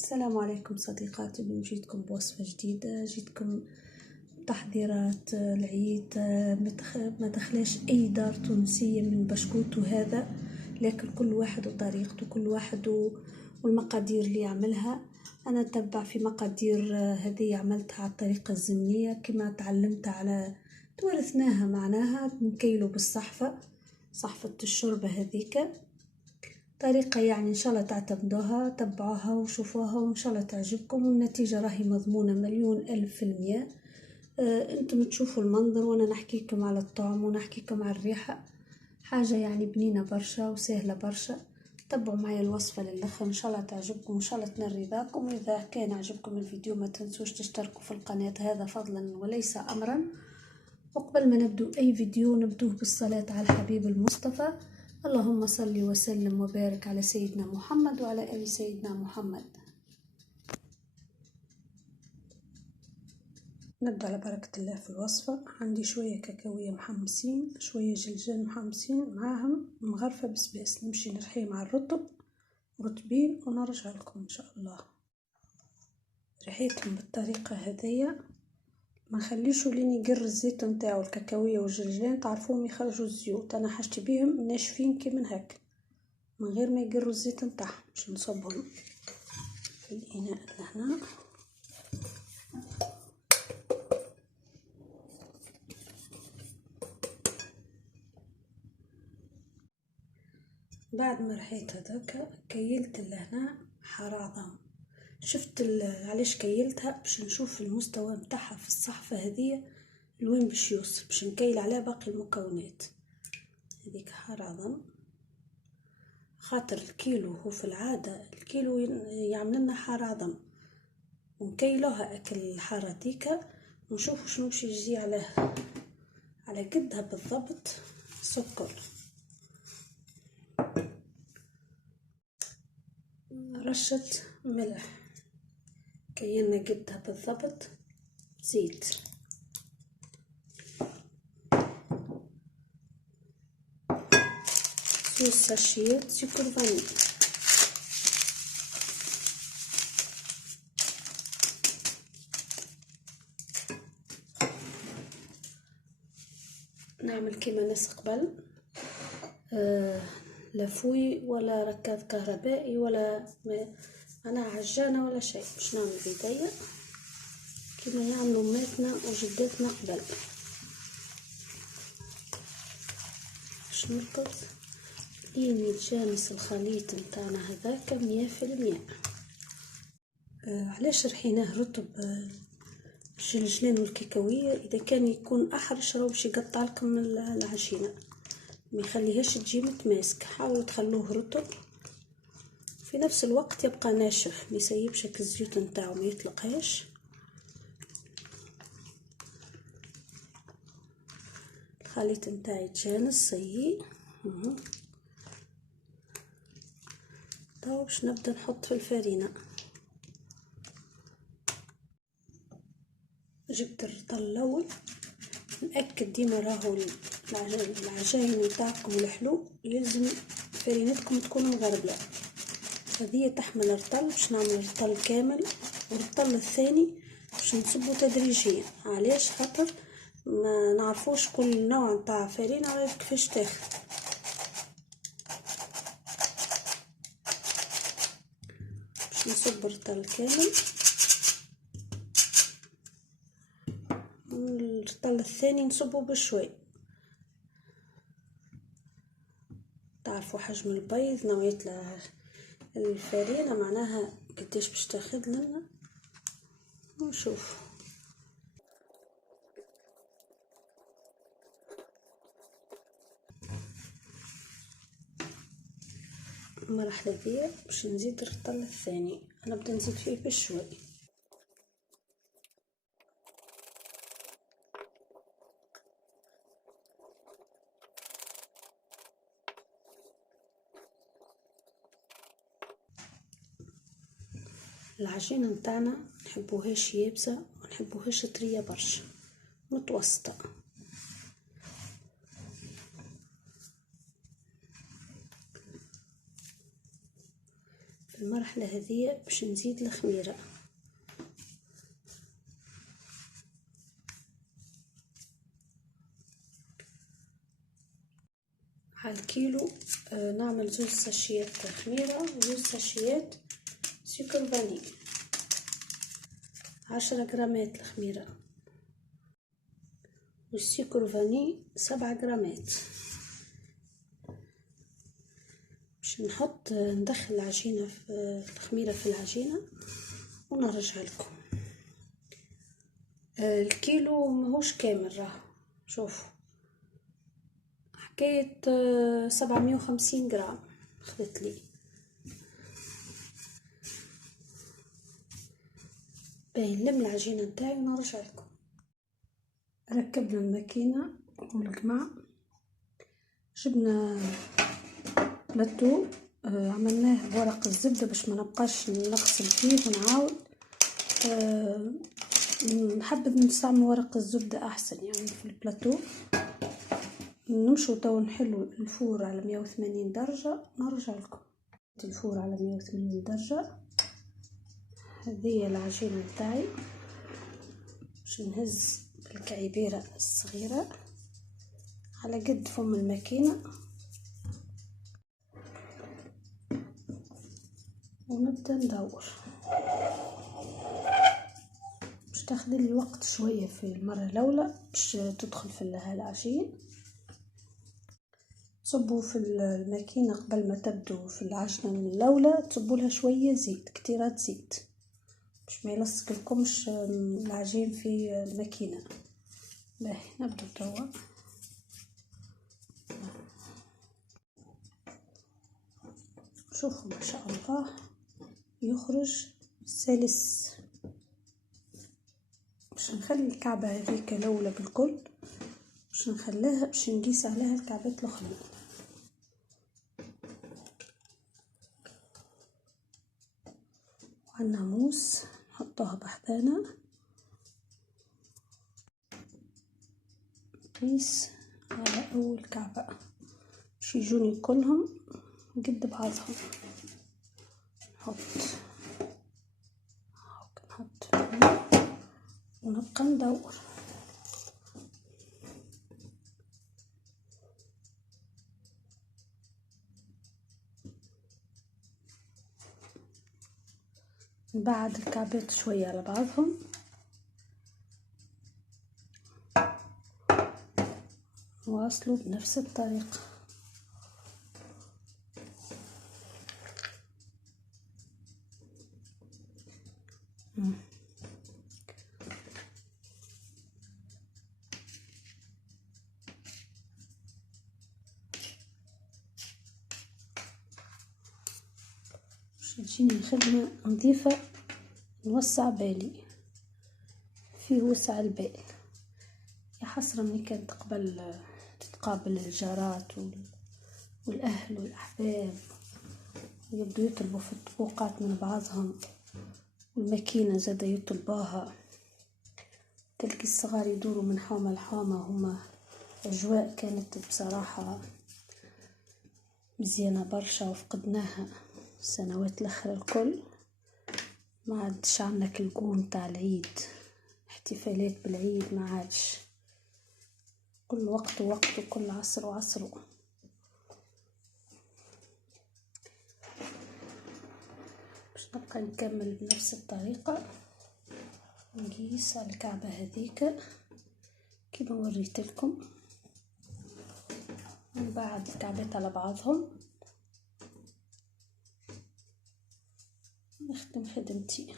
السلام عليكم صديقاتي، جيتكم بوصفة جديدة. جيتكم تحضيرات العيد. ما تخلاش أي دار تونسية من بشكوت هذا، لكن كل واحد وطريقته، كل واحد والمقادير اللي يعملها. أنا أتبع في مقادير هذه عملتها على الطريقة الزمنية كما تعلمت، على تورثناها معناها نكيلو بالصحفة، صحفة الشوربة هذيك طريقة، يعني إن شاء الله تعتمدوها، تبعوها وشوفوها وإن شاء الله تعجبكم، والنتيجة راهي مضمونة 1,000,000%. أنتم تشوفوا المنظر وأنا نحكيكم على الطعم ونحكيكم على الريحة. حاجة يعني بنينة برشا وسهلة برشا. تبعوا معي الوصفة للآخر، إن شاء الله تعجبكم وإن شاء الله تنال رضاكم. وإذا كان عجبكم الفيديو ما تنسوش تشتركوا في القناة، هذا فضلا وليس أمرا. وقبل ما نبدو أي فيديو نبدوه بالصلاة على الحبيب المصطفى. اللهم صل وسلم وبارك على سيدنا محمد وعلى آل سيدنا محمد. نبدأ على بركة الله في الوصفة. عندي شوية كاكاوية محمصين، شوية جلجل محمصين، معاهم مغرفة بسباس. نمشي نرحيه مع الرطب رطبين ونرجع لكم إن شاء الله. رحيتهم بالطريقة هذية، ما نخليش لين يقر الزيت نتاعو. الكاكاوية والجلجلان تعرفوهم يخرجوا الزيوت، انا حاجتي بيهم ناشفين كي من هيك من غير ما يقروا الزيت نتاعهم. باش نصبهم في الاناء لهنا. بعد ما رحيت هذاك كيلت لهنا حار عظام. شفت علاش كيلتها؟ باش نشوف المستوى متاعها في الصحفة هذه لوين باش يوصل، باش نكيل على باقي المكونات. هذيك حار عظم، خاطر الكيلو هو في العادة الكيلو يعمل لنا حار عظم، ونكيلوها اكل الحارة ديكا ونشوفوا شنو باش يجي على قدها بالضبط. سكر، رشة ملح، كينا قدها بالضبط. زيت، صوص ساشيات سكر فانيليا، نعمل كيما ناس قبل، لا فوي ولا ركاز كهربائي ولا انا عجانه ولا شيء. باش نعمل بيديا كيما يعملوا ماتنا وجداتنا قبل. باش نركض لين يتجانس الخليط نتاعنا هذاك 100%. علاش رحيناه رطب الجلجلان والكيكاوية؟ اذا كان يكون احرش راه باش يقطع لكم العجينه، ما يخليهاش تجي متماسكه. حاولوا تخلوه رطب في نفس الوقت يبقى ناشف، ما يسيبش الزيوت نتاعو، ما يطلقهاش. الخليط نتاعي تجانس سيء. تو باش نبدا نحط في الفرينه. جبت الرطل الاول، نأكد ديما راهو العجاين نتاعكم الحلو يلزم فرينتكم تكون مغربله. هذه تحمل رطل، باش نعمل رطل كامل، والرطل الثاني باش نصبه تدريجيا. علاش؟ خاطر ما نعرفوش كل نوع نتاع فرينه على كيفاش تاخذ. باش نصب الرطل كامل، الرطل الثاني نصبه بشوي. تعرفوا حجم البيض، نوعية الفرينة معناها قديش باش تاخذ لنا. ونشوف المرحلة دي باش نزيد الرطل الثاني. انا بدي نزيد فيه بشوي. العجينة نتاعنا نحبوهاش يابسة ونحبوهاش طرية برشا، متوسطة. في في المرحلة هذه باش نزيد الخميرة. على الكيلو نعمل 2 ساشيات خميرة و2 ساشيات سكر فاني. 10 غرامات الخميرة والسكر فاني 7 غرامات. باش ندخل العجينة في الخميرة في العجينة ونرجع لكم. الكيلو ماهوش كامل، راه شوفوا حكاية 750 غرام خذت لي. باين نلم العجينة نتاعي ونرجع لكم. ركبنا الماكينة والقمع، جبنا بلاتو عملناه بورق الزبدة باش ما نبقاش نغسل فيه ونعاود. نحبذ نستعمل ورق الزبدة احسن يعني في البلاتو. نمشوا تو نحلوا الفور على 180 درجة نرجع لكم. الفور على 180 درجة. هذه العجينة نتاعي باش نهز بالكعيبيرة الصغيرة على قد فم الماكينة ونبدأ ندور. باش تاخذ لي وقت شوية في المرة الأولى باش تدخل في العجين. تصبوا في الماكينة قبل ما تبدو في العجنة من الأولى، تصبوا لها شوية زيت، كتيرات زيت باش ما يلصق لكمش العجين في الماكينة. باهي نبدو توا. شوفوا ما شاء الله يخرج سلس. باش نخلي الكعبة هذيك الأولى بالكل، باش نخليها باش نقيس عليها الكعبات الأخرى. وعندنا موس نحطوها بحذانا، نقيس على أول كعبة باش يجوني كلهم قد بعضهم. نحط ونبقى ندور. نبعد الكعبات شوية على بعضهم. واصلوا بنفس الطريقة. باش تجيني الخدمة نظيفة نوسع بالي فيه وسع البال. يا حسرة ملي كانت تتقابل الجارات والأهل والأحباب يبدو يطلبوا في الطبوقات من بعضهم، والماكينة زادا يطلبوها. تلقي الصغار يدوروا من حومة لحومة. هما أجواء كانت بصراحة مزيانة برشا وفقدناها السنوات الأخرى الكل. ما عادش عندك القوم تاع العيد، احتفالات بالعيد ما عادش. كل وقت ووقت وكل عصر وعصره. باش نبقى نكمل بنفس الطريقة. نقيس على الكعبة هذيك كيما وريت لكم، نبعد الكعبات على بعضهم، نخدم خدمتي.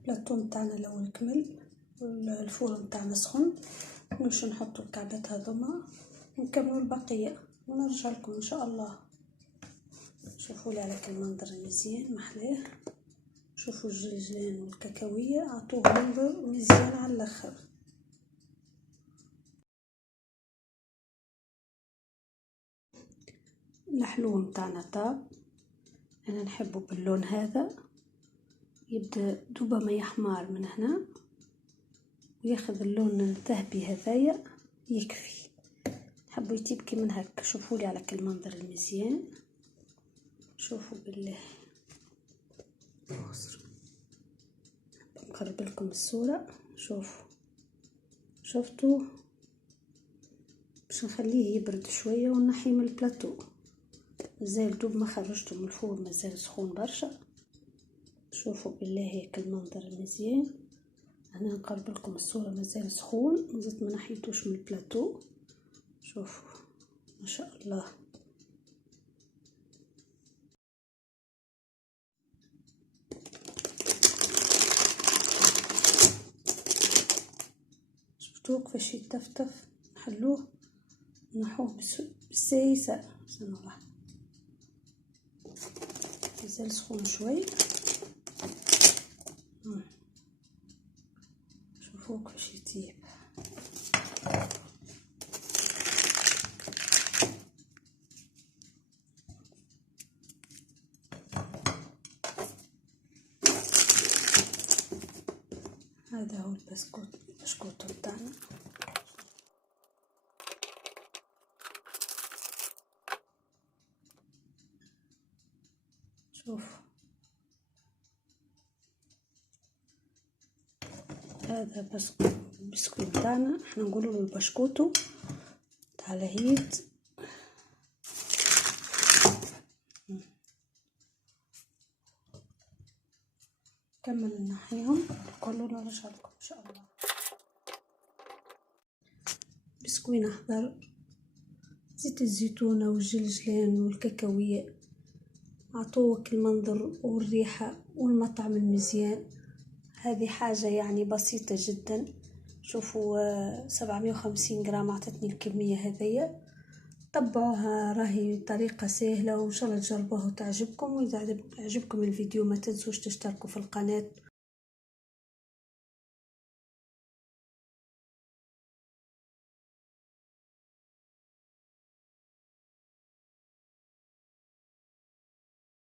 البلاطو متاعنا لو كمل والفور متاعنا سخن، نمشي نحطو الكعبات هذوما ونكملوا البقيه ونرجع لكم ان شاء الله. شوفوا لي على المنظر مزيان محلاه، شوفوا الجلجلان والكاكاويه عطوه منظر مزيان على الاخر. الحلو متاعنا طاب، انا نحبه باللون هذا، يبدا دوبا ما يحمر من هنا وياخذ اللون الذهبي هذايا يكفي. حبوا يتبكي من هكا. شوفوا لي على المنظر المزيان، شوفوا بالله نقرب لكم الصوره. شفتوا باش نخليه يبرد شويه ونحي من البلاطو، مازال دوب ما خرجته من الفور، مازال سخون برشا. شوفوا بالله هيك المنظر المزيان. انا نقرب لكم الصوره، مازال سخون مازلت ما نحيتوش من البلاطو. شوفوا ما شاء الله. شفتوه كيفاش يتفتف. نحلوه نحوه بالسايسه. استنوا لحظه، مازال سخون شوي. شوفوا كيفاش يطيب. هذا هو البسكوت بتاعنا. شوف هذا البسكوت بتاعنا، احنا نقولوا له البشكوتو تاع العيد. كمل نحيهم كله نرجع لكم ان شاء الله. بسكوين احضر، زيت الزيتونه والجلجلان والكاكاويه عطوك المنظر والريحه والمطعم المزيان. هذه حاجه يعني بسيطه جدا. شوفوا 750 جرام عطتني الكميه هذيا. طبعوها، راهي طريقه سهله وان شاء الله تجربوها وتعجبكم. واذا عجبكم الفيديو ما تنسوش تشتركوا في القناه